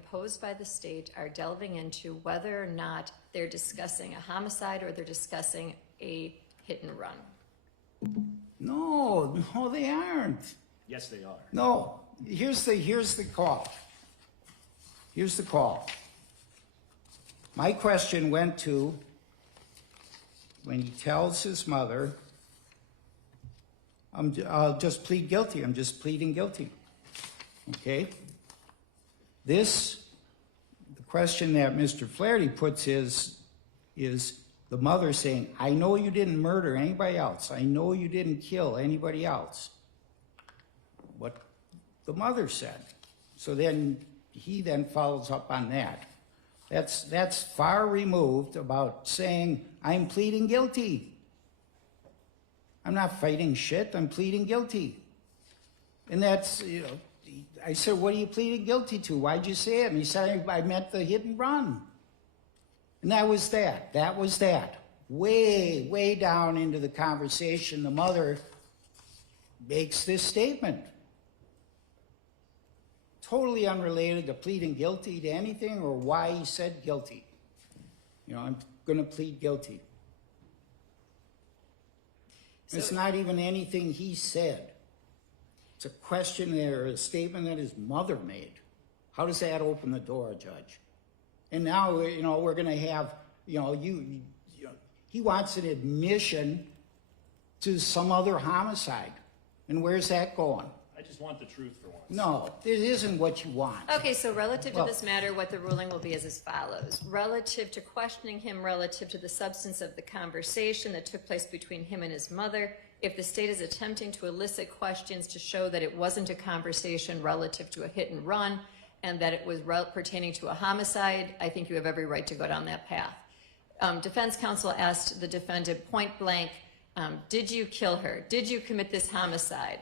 imposed by the state are delving into whether or not they're discussing a homicide or they're discussing a hit and run. No, they aren't. Yes, they are. No, here's the call. Here's the call. My question went to when he tells his mother, I'll just plead guilty. I'm just pleading guilty. Okay? The question that Mr. Flaherty puts is the mother saying, I know you didn't murder anybody else. I know you didn't kill anybody else. What the mother said. So then he then follows up on that. That's far removed about saying, I'm pleading guilty. I'm not fighting shit, I'm pleading guilty. And that's, I said, what are you pleading guilty to? Why'd you say it? And he said, I meant the hit and run. And that was that. That was that. Way, way down into the conversation, the mother makes this statement. Totally unrelated to pleading guilty to anything or why he said guilty. I'm going to plead guilty. So, it's not even anything he said. It's a question or a statement that his mother made. How does that open the door, Judge? And now, we're going to have, he wants an admission to some other homicide. And where's that going? I just want the truth for once. No, it isn't what you want. Okay, so relative to this matter, what the ruling will be is as follows. Relative to questioning him, relative to the substance of the conversation that took place between him and his mother, if the state is attempting to elicit questions to show that it wasn't a conversation relative to a hit and run and that it was pertaining to a homicide, I think you have every right to go down that path. Defense counsel asked the defendant point blank, did you kill her? Did you commit this homicide?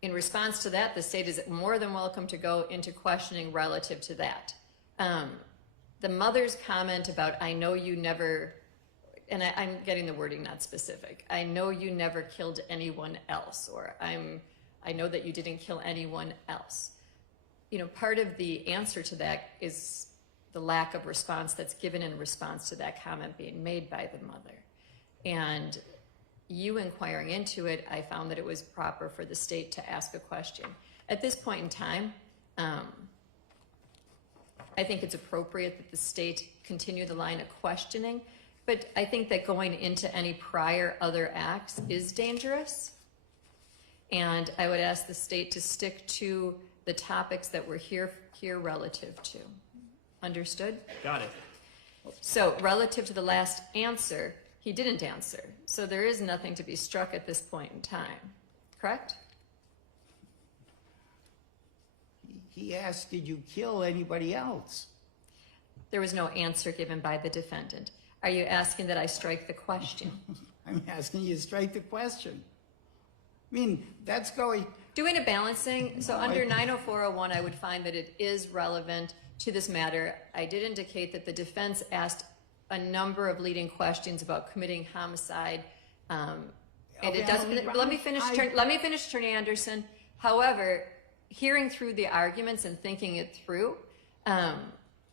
In response to that, the state is more than welcome to go into questioning relative to that. The mother's comment about, I know you never, and I'm getting the wording not specific, I know you never killed anyone else, or I know that you didn't kill anyone else. Part of the answer to that is the lack of response that's given in response to that comment being made by the mother. And you inquiring into it, I found that it was proper for the state to ask a question. At this point in time, I think it's appropriate that the state continue the line of questioning, but I think that going into any prior other acts is dangerous. And I would ask the state to stick to the topics that we're here relative to. Understood? Got it. So relative to the last answer, he didn't answer. So there is nothing to be struck at this point in time, correct? He asked, did you kill anybody else? There was no answer given by the defendant. Are you asking that I strike the question? I'm asking you to strike the question. I mean, that's going... Doing a balancing, so under 90401, I would find that it is relevant to this matter. I did indicate that the defense asked a number of leading questions about committing homicide, and it doesn't. Let me finish, Attorney Anderson. However, hearing through the arguments and thinking it through,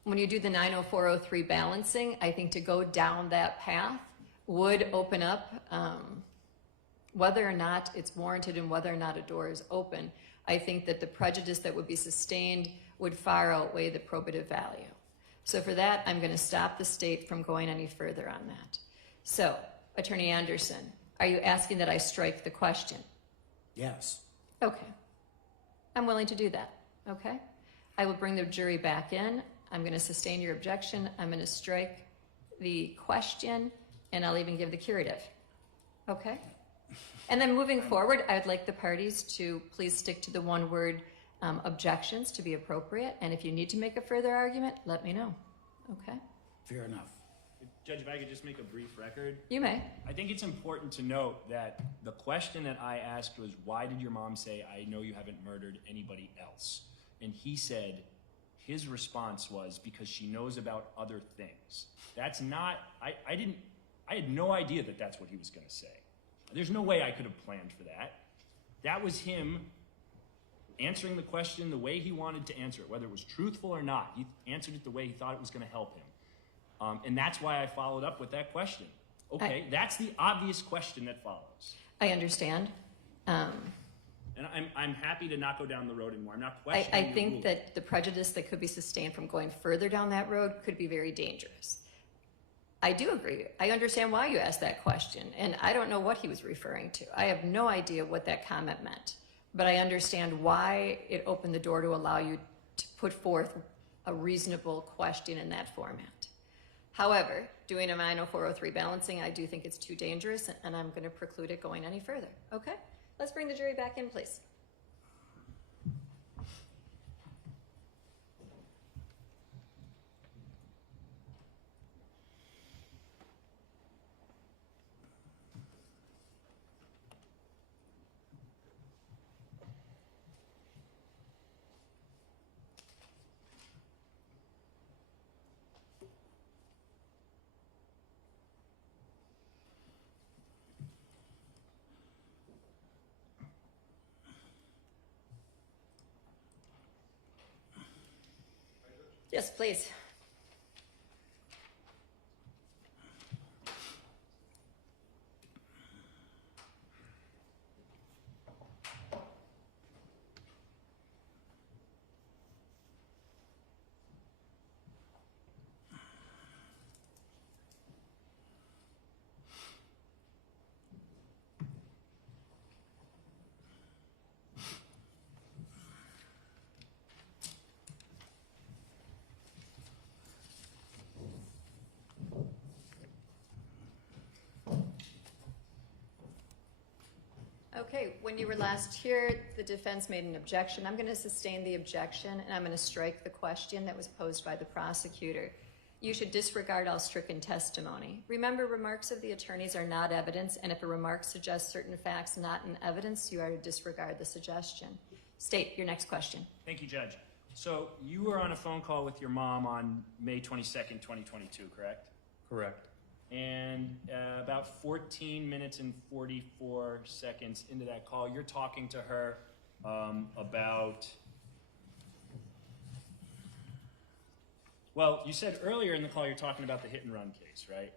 when you do the 90403 balancing, I think to go down that path would open up whether or not it's warranted and whether or not a door is open. I think that the prejudice that would be sustained would far outweigh the probative value. So for that, I'm going to stop the state from going any further on that. So, Attorney Anderson, are you asking that I strike the question? Yes. Okay. I'm willing to do that, okay? I will bring the jury back in. I'm going to sustain your objection. I'm going to strike the question, and I'll even give the curative, okay? And then moving forward, I'd like the parties to please stick to the one-word objections to be appropriate, and if you need to make a further argument, let me know, okay? Fair enough. Judge, if I could just make a brief record. You may. I think it's important to note that the question that I asked was, why did your mom say, I know you haven't murdered anybody else? And he said, his response was, because she knows about other things. That's not, I had no idea that that's what he was going to say. There's no way I could have planned for that. That was him answering the question the way he wanted to answer it, whether it was truthful or not. He answered it the way he thought it was going to help him. And that's why I followed up with that question. Okay, that's the obvious question that follows. I understand. And I'm happy to not go down the road anymore. I'm not questioning I your think ruling. that the prejudice that could be sustained from going further down that road could be very dangerous. I do agree. I understand why you asked that question, and I don't know what he was referring to. I have no idea what that comment meant, but I understand why it opened the door to allow you to put forth a reasonable question in that format. However, doing a 90403 balancing, I do think it's too dangerous, and I'm going to preclude it going any further. Okay? Let's bring the jury back in, please. Yes, please. Okay, when you were last here, the defense made an objection. I'm going to sustain the objection, and I'm going to strike the question that was posed by the prosecutor. You should disregard all stricken testimony. Remember, remarks of the attorneys are not evidence, and if a remark suggests certain facts not in evidence, you are to disregard the suggestion. State your next question. Thank you, Judge. So you were on a phone call with your mom on May 22nd, 2022, correct? Correct. And about 14 minutes and 44 seconds into that call, you're talking to her about... Well, you said earlier in the call you're talking about the hit and run case, right?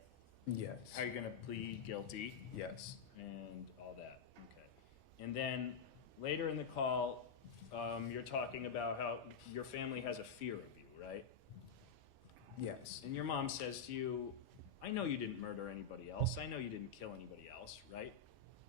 Yes. How you're going to plead guilty Yes. and all that. Okay. And then later in the call, you're talking about how your family has a fear of you, right? Yes. And your mom says to you, I know you didn't murder anybody else. I know you didn't kill anybody else, right?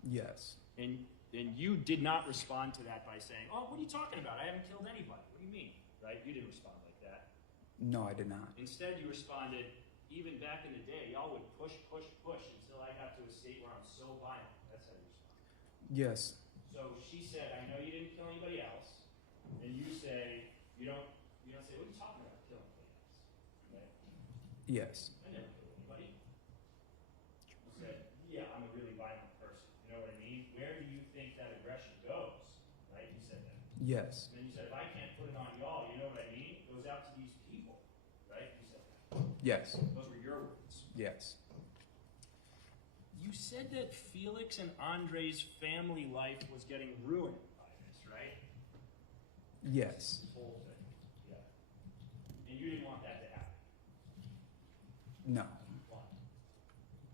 Yes. And you did not respond to that by saying, oh, what are you talking about? I haven't killed anybody. What do you mean? Right? You didn't respond like that. No, I did not. Instead, you responded, even back in the day, y'all would push until I got to a state where I'm so violent. That's how you responded. Yes. So she said, I know you didn't kill anybody else. And you say, you don't say, what are you talking about, killing anybody else? Right? Yes. I never killed anybody. You said, yeah, I'm a really violent person. You know what I mean? Where do you think that aggression goes? Right? You said that. Yes. And then you said, if I can't put it on y'all, you know what I mean? It goes out to these people. Right? You said that. Yes. Those were your words. Yes. You said that Felix and Andre's family life was getting ruined by this, right? Yes. This whole thing. Yeah. And you didn't want that to happen. No. Why?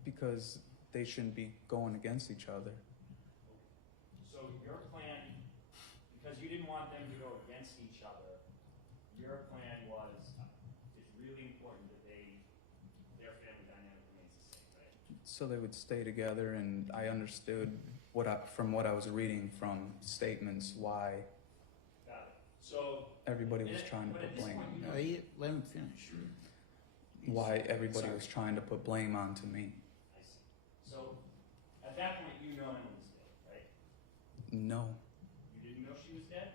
Because they shouldn't be going against each other. So your plan, because you didn't want them to go against each other, your plan was, it's really important that their family dynamic remains the same, right? So they would stay together, and I understood from what I was reading from statements why Got it. So everybody was trying to but put at this blame. point, you know, Let him finish. Why everybody Sorry. was trying to put blame onto me. I see. So at that point, you know Emily's dead, right? No. You didn't know she was dead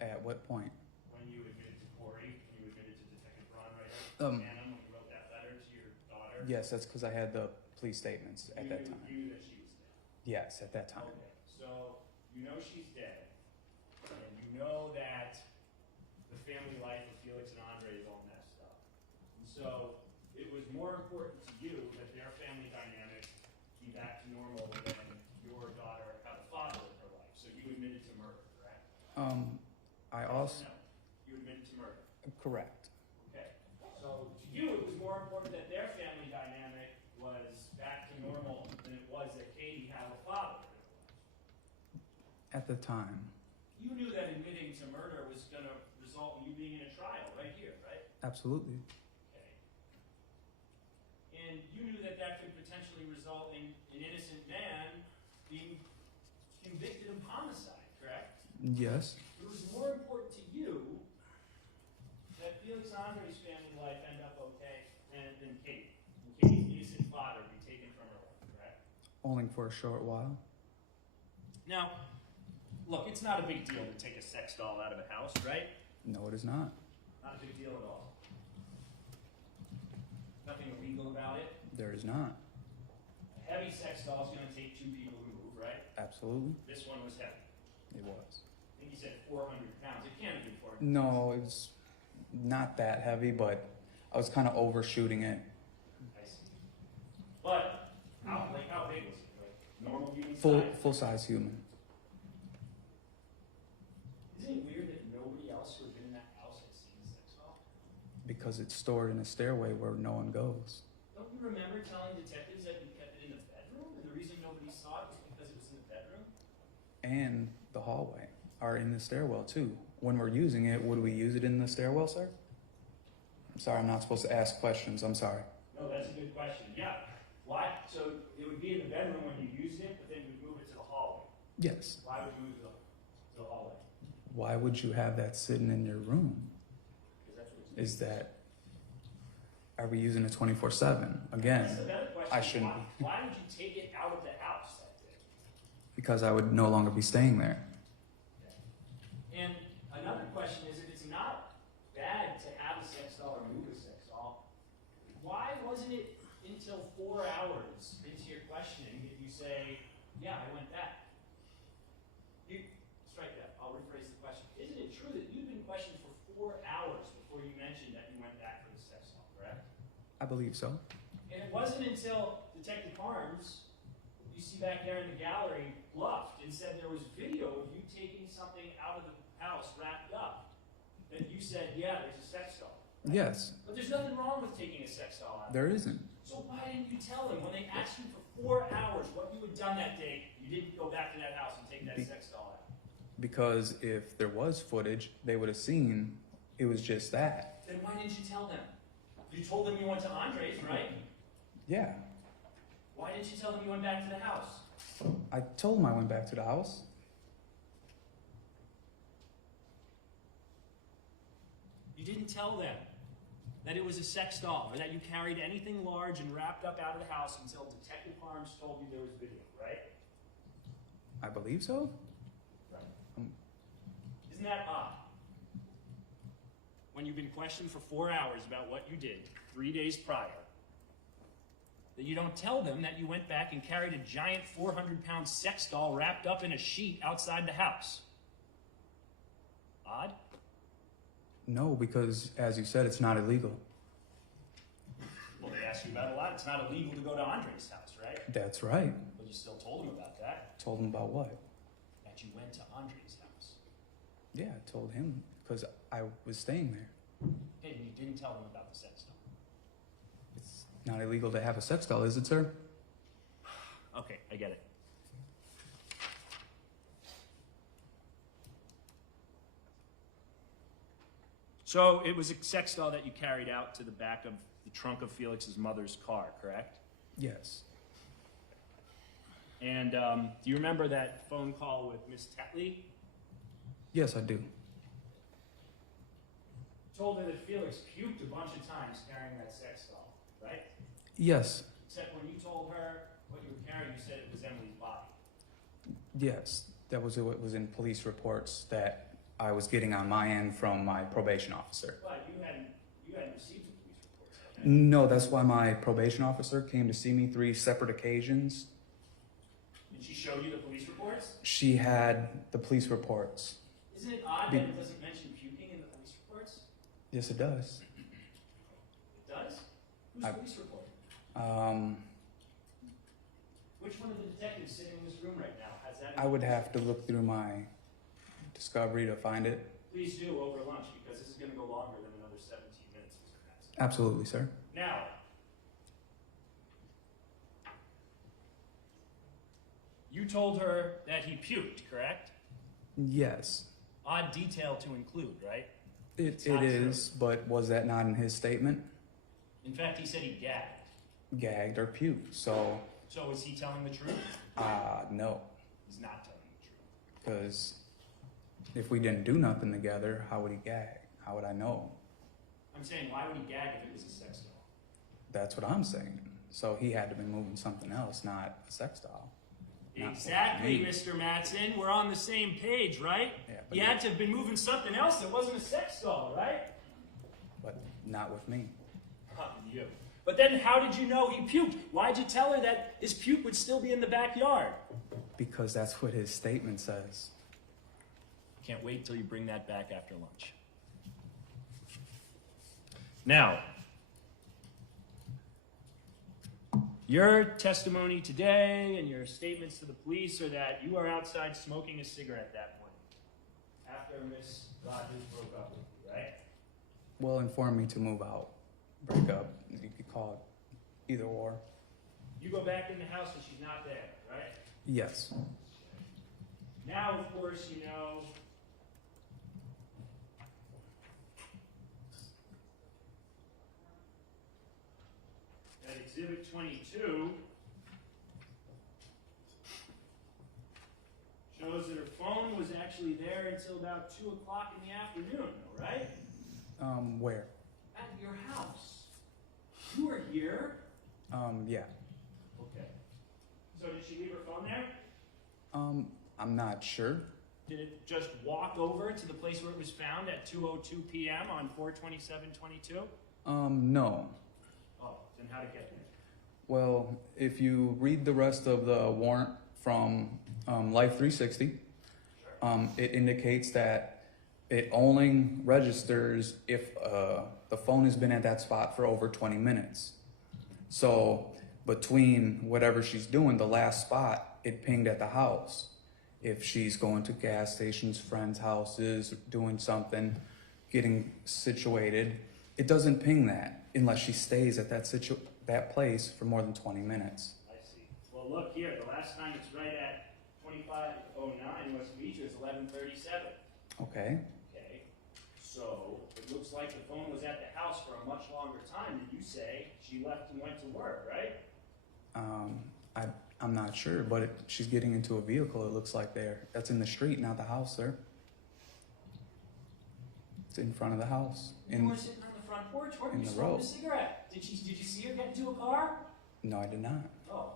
At what point? when you admitted to Corey, when you admitted to Detective Braun, right? Um, Anna, when you wrote that letter to your daughter. Yes, that's because I had the police statements at that time. You knew that she was dead. Yes, at that time. Okay, so you know she's dead, and you know that the family life of Felix and Andre is all messed up. And so it was more important to you that their family dynamic be back to normal than your daughter have a father in her life. So you admitted I also, No. You admitted to murder. correct. Okay. So to you, it was more important that their family dynamic was back to normal than it was that Katie had a father. At the time, You knew that admitting to murder was going to result in you being in a trial right here, right? absolutely. Okay. And you knew that that could potentially result in an innocent man being convicted of homicide, correct? Yes, It was more important to you that Felix Andre's family life end up okay than Katie. And Katie's innocent father be taken from her life, correct? only for a short while. Now, look, it's not a big deal to take a sex doll out of a house, right? No, it is not. Not a big deal at all. Nothing illegal about it. There is not. A heavy sex doll is going to take 2 people to move, right? Absolutely, This one was heavy. it was. I think you said 400 pounds. It can't have been 400 No, it was not that heavy, but I was kind of overshooting it. I see. But, how big was it? Like, normal human Full size? full size human. Isn't it weird that nobody else who had been in that house had seen the sex doll? Because it's stored in a stairway where no one goes. Don't you remember telling detectives that you kept it in the bedroom? And the reason nobody saw it was because it was in the bedroom? And the hallway are in the stairwell too. When we're using it, would we use it in the stairwell, sir? I'm sorry, I'm not supposed to ask questions. I'm sorry. No, that's a good question. Yeah. Why? So it would be in the bedroom when you used it, but then you'd move it to the hallway. Yes. Why would you move it to the hallway? Why would you have that sitting in your room? Because that's what it's Is that, are we using it 24/7? Again, That's a better question. I shouldn't be. Why did you take it out of the house that day? Because I would no longer be staying there. And another question is, if it's not bad to have a sex doll or move a sex doll, why wasn't it until 4 hours into your questioning that you say, yeah, I went back? You strike that. I'll rephrase the question. Isn't it true that you've been questioned for 4 hours before you mentioned that you went back for the sex doll, correct? I believe so. And it wasn't until Detective Harms, you see back there in the gallery, bluffed and said there was video of you taking something out of the house wrapped up, that you said, yeah, there's a sex doll. Yes, But there's nothing wrong with taking a sex doll out. there isn't. So why didn't you tell them when they asked you for 4 hours what you had done that day, you didn't go back to that house and take that sex doll out? Because if there was footage, they would have seen it was just that. Then why didn't you tell them? You told them you went to Andre's, right? Yeah. Why didn't you tell them you went back to the house? I told them I went back to the house. You didn't tell them that it was a sex doll or that you carried anything large and wrapped up out of the house until Detective Harms told you there was video, right? I believe so. Right. Um, Isn't that odd? When you've been questioned for 4 hours about what you did 3 days prior, that you don't tell them that you went back and carried a giant 400-pound sex doll wrapped up in a sheet outside the house. Odd? No, because as you said, it's not illegal. Well, they asked you about it a lot. It's not illegal to go to Andre's house, right? That's right. But you still told them about that. Told him about what? That you went to Andre's house. Yeah, I told him because I was staying there. Okay, and you didn't tell them about the sex doll. It's not illegal to have a sex doll, is it, sir? Okay, I get it. So it was a sex doll that you carried out to the back of the trunk of Felix's mother's car, correct? Yes. And do you remember that phone call with Miss Tetley? Yes, I do. You told her that Felix puked a bunch of times carrying that sex doll, right? Yes. Except when you told her what you were carrying, you said it was Emily's body. Yes. That was what was in police reports that I was getting on my end from my probation officer. But you hadn't received the police reports, okay? No, that's why my probation officer came to see me 3 separate occasions. Did she show you the police reports? She had the police reports. Isn't it odd that it doesn't mention puking in the police reports? Yes, it does. It does? Whose police report? Which one of the detectives sitting in this room right now has that? I would have to look through my discovery to find it? Please do over lunch, because this is gonna go longer than another 17 minutes, Mr. Matzen. Absolutely, sir. Now, you told her that he puked, correct? Yes, Odd detail to include, right? it not is, but was that not in his statement? In fact, he said he gagged. Gagged or puked, so, So is he telling the truth? no. He's not telling the truth. Because if we didn't do nothing together, how would he gag? How would I know? I'm saying, why would he gag if it was a sex doll? That's what I'm saying. So he had to be moving something else, not a sex doll. Not Exactly, me. Mr. Matzen. We're on the same page, right? Yeah, but You had to have been moving something else that wasn't a sex doll, right? But not with me. Not with you. But then how did you know he puked? Why'd you tell her that his puke would still be in the backyard? Because that's what his statement says. Can't wait till you bring that back after lunch. Now, your testimony today and your statements to the police are that you are outside smoking a cigarette at that point, after Miss Rogers broke up with you, right? Well, inform me to move out. Break up. You could call it either or. You go back in the house and she's not there, right? Yes. Now, of course, you know that Exhibit 22 shows that her phone was actually there until about 2 o'clock in the afternoon, though, right? Where? At your house. You were here. Yeah. Okay. So did she leave her phone there? I'm not sure. Did it just walk over to the place where it was found at 2:02 p.m. on 4/27/22? No. Oh, then how'd it get there? Well, if you read the rest of the warrant from Life 360, it indicates that it only registers if the phone has been at that spot for over 20 minutes. So between whatever she's doing, the last spot, it pinged at the house. If she's going to gas stations, friends' houses, doing something, getting situated, it doesn't ping that unless she stays at that place for more than 20 minutes. I see. Well, look here. The last time it's right at 25:09 West Beach is 11:37. Okay. Okay. So it looks like the phone was at the house for a much longer time than you say. She left and went to work, right? I'm not sure, but she's getting into a vehicle, it looks like there. That's in the street, not the house, sir. It's in front of the house. You were sitting on the front porch. Where in were you the smoking road. a cigarette? Did you see her get into a car? No, I did not. Oh.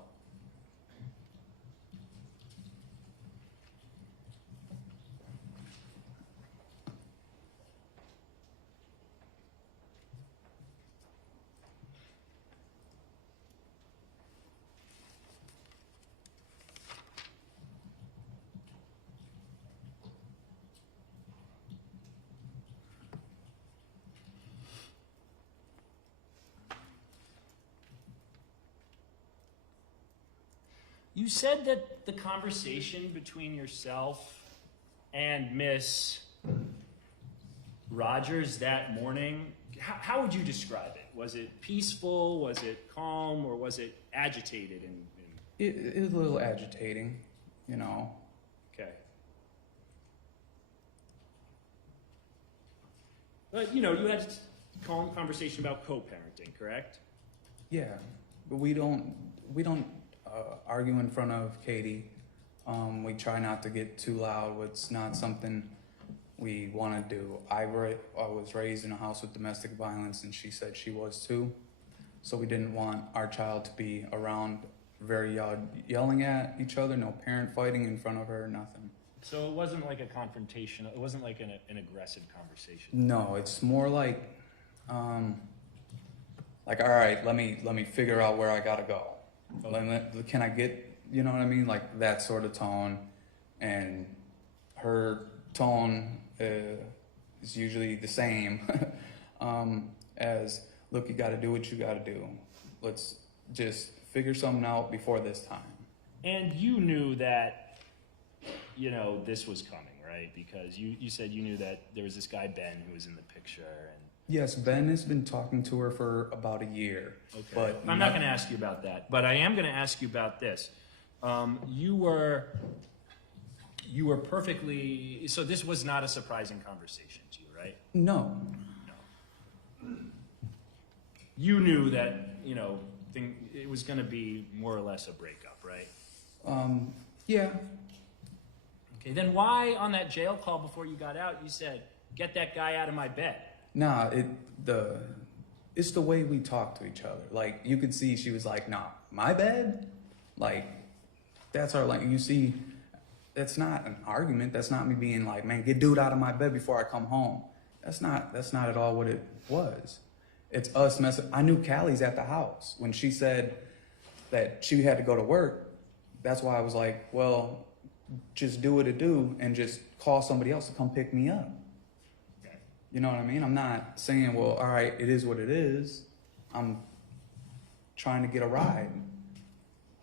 You said that the conversation between yourself and Miss Rogers that morning, how would you describe it? Was it peaceful? Was it calm? Or was it agitated? It was a little agitating, you know. Okay. But, you know, you had a calm conversation about co-parenting, correct? Yeah, but we don't argue in front of Katie. We try not to get too loud. It's not something we want to do. I was raised in a house with domestic violence, and she said she was too. So we didn't want our child to be around very yelling at each other, no parent fighting in front of her, nothing. So it wasn't like a confrontation. It wasn't like an aggressive conversation. No, it's more like, all right, let me figure out where I gotta go. Can I get, you know what I mean? Like that sort of tone. And her tone is usually the same as, look, you gotta do what you gotta do. Let's just figure something out before this time. And you knew that you know, this was coming, right? Because you said you knew that there was this guy, Ben, who was in the picture. And Yes, Ben has been talking to her for about a year. okay. But I'm not going to ask you about that, but I am going to ask you about this. You were perfectly, so this was not a surprising conversation to you, right? No. You knew that, you know, it was going to be more or less a breakup, right? Yeah. Okay, then why on that jail call before you got out, you said, get that guy out of my bed? Nah, it's the way we talk to each other. Like, you could see she was like, nah, my bed? Like, that's our language. You see, that's not an argument. That's not me being like, man, get dude out of my bed before I come home. That's not at all what it was. It's us messing. I knew Callie's at the house. When she said that she had to go to work, that's why I was like, well, just do what it do and just call somebody else to come pick me up. You know what I mean? I'm not saying, well, all right, it is what it is. I'm trying to get a ride.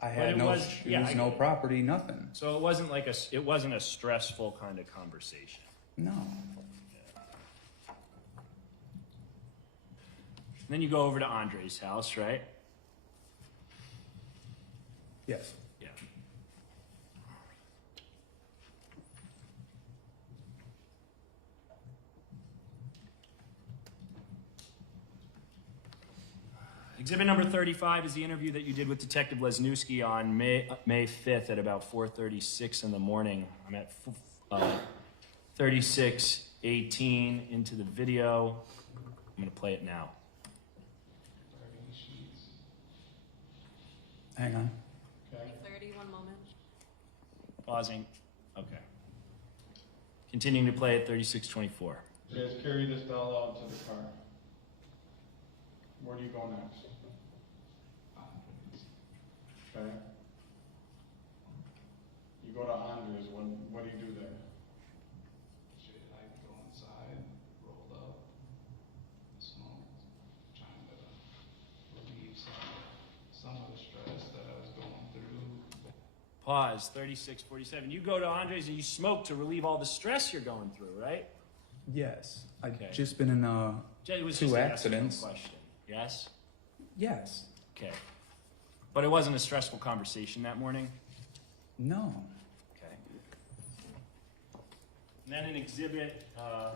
I had no shoes, no property, nothing. So it wasn't like it wasn't a stressful kind of conversation. No. Then you go over to Andre's house, right? Yes. Yeah. Exhibit number 35 is the interview that you did with Detective Lesniewski on May 5th at about 4:36 in the morning. I'm at 36:18 into the video. I'm going to play it now. Hang on. Okay. 30, one moment. Pausing. Okay. Continuing to play at 36:24. You guys carry this doll out to the car. Where do you go next? Okay. You go to Andre's. What do you do there? Shit, I go inside, roll up, smoke, trying to relieve some of the stress that I was going through. Pause. 36:47. You go to Andre's and you smoke to relieve all the stress you're going through, right? Yes. I've Okay. just been in It was two just a yes or no accidents. question. Yes. Yes. Okay. But it wasn't a stressful conversation that morning. No. Okay. And then an exhibit. We'll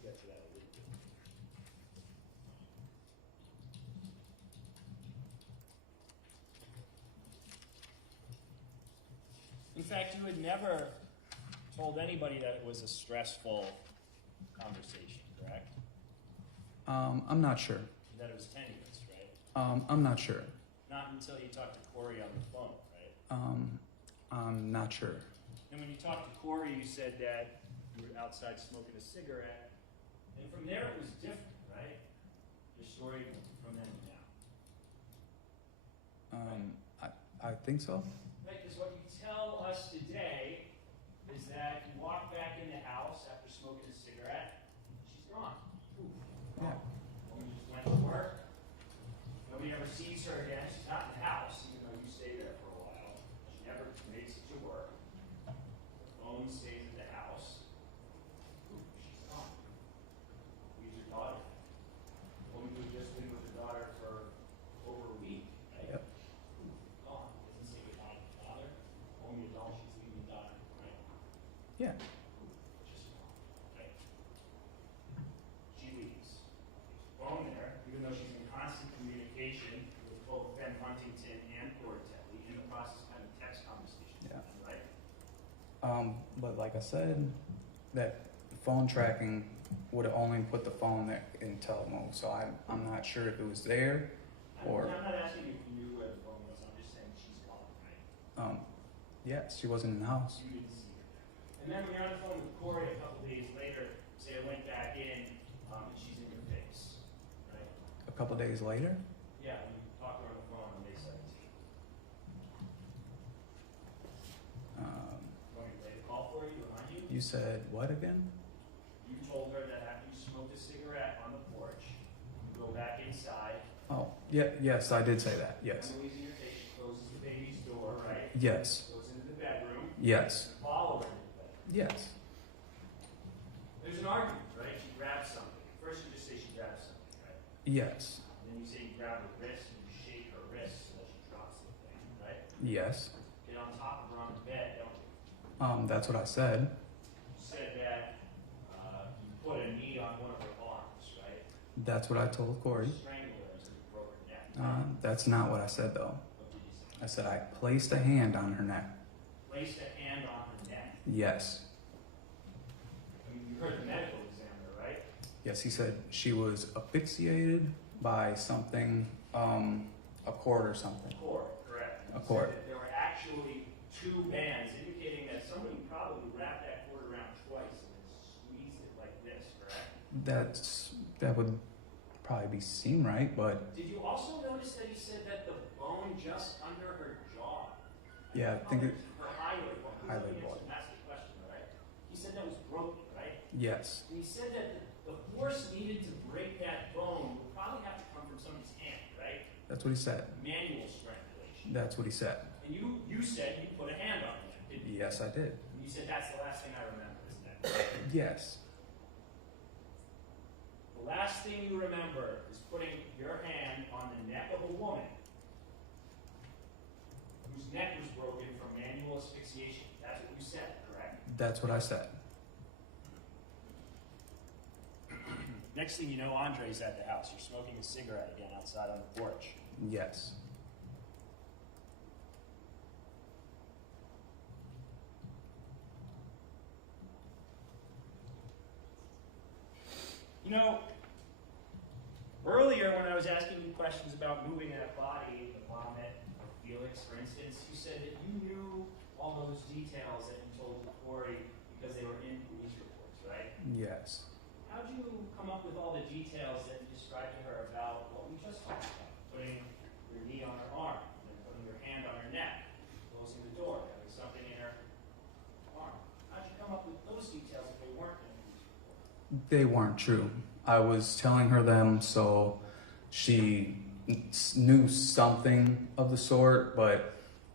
get to that a little bit. In fact, you had never told anybody that it was a stressful conversation, correct? I'm not sure. That it was tenuous, right? I'm not sure. Not until you talked to Corey on the phone, right? I'm not sure. And when you talked to Corey, you said that you were outside smoking a cigarette. And from there, it was different, right? Your story from then to now. I think so. Right, because what you tell us today is that you walked back in the house after smoking a cigarette. She's gone. Ooh, Yeah. woman just went to work. Nobody ever sees her again. She's not in the house, even though you stay there for a while. She never makes it to work. The phone stays at the house. Ooh, she's gone. Who's your daughter? The woman who just been with her daughter for over a week, right? Yep. Ooh, gone. Doesn't say goodbye to the father. Only adult, she's leaving the daughter, right? Yeah. Just gone, right? She leaves. Phone there, even though she's in constant communication with both Ben Huntington and Cortelli in the process of having text conversations with Yeah. them, right? But like I said, that phone tracking would have only put the phone there in tel mode. So I'm not sure if it was there or. I'm not asking you if you knew where the phone was, I'm just saying she's gone, right? Yes, she wasn't in the house. You didn't see her. And then when you're on the phone with Corey a couple days later, say I went back in, and she's in your face, right? A couple days later. Yeah, when you talked to her on the phone on May 17th. Want me to play the call for you, remind you? You said what again? You told her that after you smoked a cigarette on the porch, you go back inside. Oh, yeah, yes, I did say that. Yes. Emily's in your face, she closes the baby's door, right? Yes. Goes into the bedroom. Yes. Follow her into bed. Yes. There's an argument, right? She grabs something. First you just say she grabs something, right? Yes. And then you say you grab her wrist and you shake her wrist so that she drops the thing, right? Yes. Get on top of her on the bed, don't you? That's what I said. You said that you put a knee on one of her arms, right? That's what I told Corey. Strangled her until you broke her neck. That's not what I said though. What did you say? I said I placed a hand on her neck. Placed a hand on her neck. Yes. I mean, you heard the medical examiner, right? Yes, he said she was asphyxiated by something, a cord or something. Cord, correct. A cord. Said that there were actually two bands indicating that somebody probably wrapped that cord around twice and then squeezed it like this, correct? That would probably seem right, but Did you also notice that he said that the bone just under her jaw, yeah, I think it. her eyelid bone, Eyelid bone. that's the question, right? He said that was broken, right? Yes. And he said that the force needed to break that bone would probably have to come from somebody's hand, right? That's what he said. Manual strangulation. That's what he said. And you said you put a hand on it, didn't you? Yes, I did. And you said that's the last thing I remember, isn't that? Yes. The last thing you remember is putting your hand on the neck of a woman whose neck was broken from manual asphyxiation. That's what you said, correct? That's what I said. Next thing you know, Andre's at the house. You're smoking a cigarette again outside on the porch. Yes. You know, earlier when I was asking you questions about moving that body, the vomit of Felix, for instance, you said that you knew all those details that you told Corey because they were in police reports, right? Yes. How'd you come up with all the details that you described to her about what we just talked about? Putting your knee on her arm, and then putting your hand on her neck, closing the door, having something in her arm. How'd you come up with those details if they weren't in a police report? They weren't true. I was telling her them so she knew something of the sort, but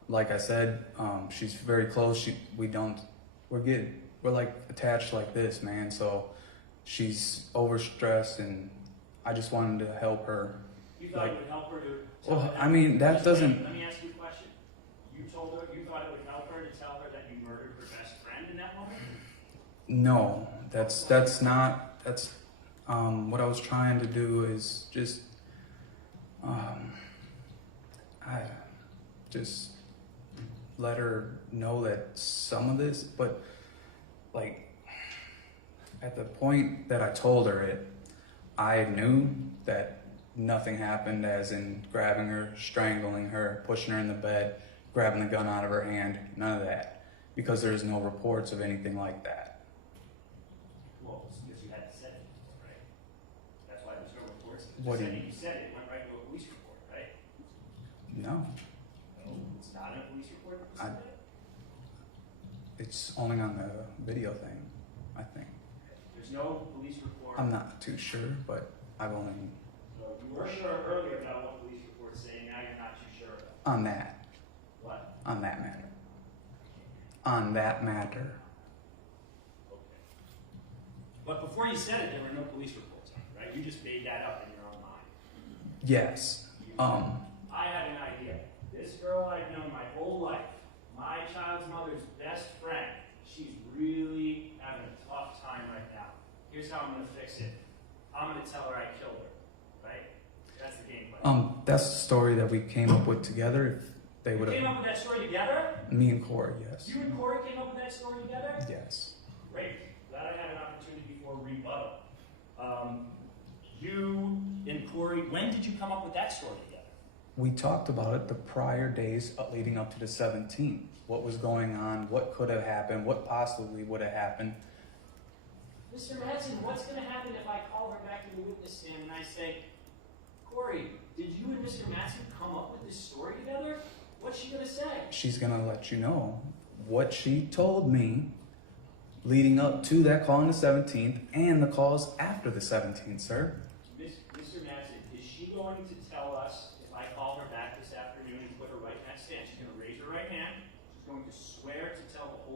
like I said, she's very close. We're like attached like this, man. So she's overstressed, and I just wanted to help her. You thought it would help her to tell Well, her that? I mean, that doesn't. Let me ask you a question. You told her, you thought it would help her to tell her that you murdered her best friend in that moment? No, that's not. That's what I was trying to do is just I just let her know that some of this, but like at the point that I told her it, I knew that nothing happened, as in grabbing her, strangling her, pushing her in the bed, grabbing the gun out of her hand, none of that, because there's no reports of anything like that. Well, it's because you hadn't said it before, right? That's why there's no reports. What do you- You said it went right to a police report, right? No, No, it's not in a police report. that you I- said it? it's only on the video thing, I think. There's no police report. I'm not too sure, but I've only So you were sure earlier about what police reports say, now you're not too sure about on that what? matter. On that matter. Okay. But before you said it, there were no police reports on it, right? You just made that up in your own mind. Yes. I had an idea. This girl I've known my whole life, my child's mother's best friend, she's really having a tough time right now. Here's how I'm gonna fix it. I'm gonna tell her I killed her, right? That's the game plan. That's the story that we came up with together. If they You would came have, up with that story together? me and Corey, yes. You and Corey came up with that story together? Yes. Great. Glad I had an opportunity for rebuttal. You and Corey, when did you come up with that story together? We talked about it the prior days leading up to the 17th. What was going on, what could have happened, what possibly would have happened. Mr. Matzen, what's going to happen if I call her back to the witness stand and I say, Corey, did you and Mr. Matzen come up with this story together? What's she going to say? She's going to let you know what she told me leading up to that call on the 17th and the calls after the 17th, sir. Mr. Matzen, is she going to tell us, if I call her back this afternoon and put her right in that stand, she's going to raise her right hand, she's going to swear to tell the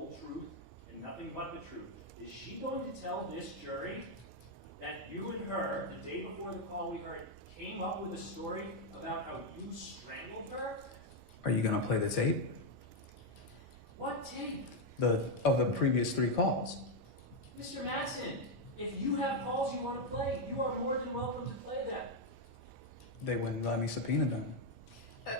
what the truth. Is she going to tell this jury that you and her, the day before the call we heard, came up with a story about how you strangled her? Are you gonna play the tape? What tape? Of the previous 3 calls. Mr. Matzen, if you have calls you want to play, you are more than welcome to play them. They wouldn't let me subpoena them.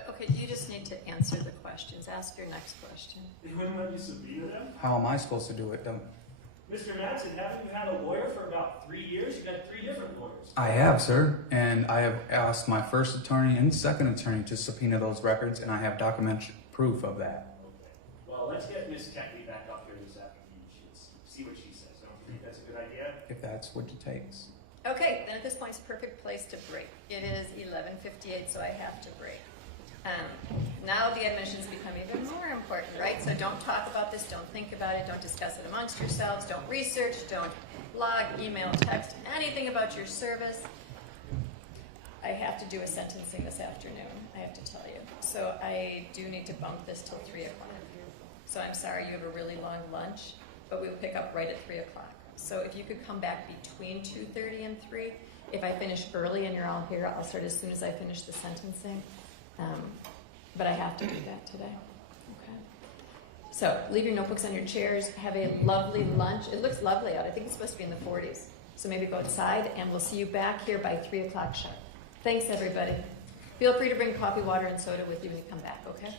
Okay, you just need to answer the questions. Ask your next question. They wouldn't let you subpoena them? How am I supposed to do it? Mr. Matzen, haven't you had a lawyer for about 3 years? You've had 3 different lawyers. I have, sir, and I have asked my first attorney and second attorney to subpoena those records, and I have documentary proof of that. Okay. Well, let's get Ms. Techley back up here this afternoon. See what she says. Don't you think that's a good idea? If that's what it takes. Okay, then at this point, it's a perfect place to break. It is 11:58, so I have to break. Now the admissions become even more important, right? So don't talk about this, don't think about it, don't discuss it amongst yourselves, don't research, don't blog, email, text, anything about your service. I have to do a sentencing this afternoon, I have to tell you. So I do need to bump this till 3 o'clock. So I'm sorry, you have a really long lunch, but we'll pick up right at 3 o'clock. So if you could come back between 2:30 and 3, if I finish early and you're all here, I'll start as soon as I finish the sentencing. But I have to do that today. Okay. So leave your notebooks on your chairs. Have a lovely lunch. It looks lovely out. I think it's supposed to be in the 40s. So maybe go outside, and we'll see you back here by 3 o'clock sharp. Thanks, everybody. Feel free to bring coffee, water, and soda with you when you come back, okay?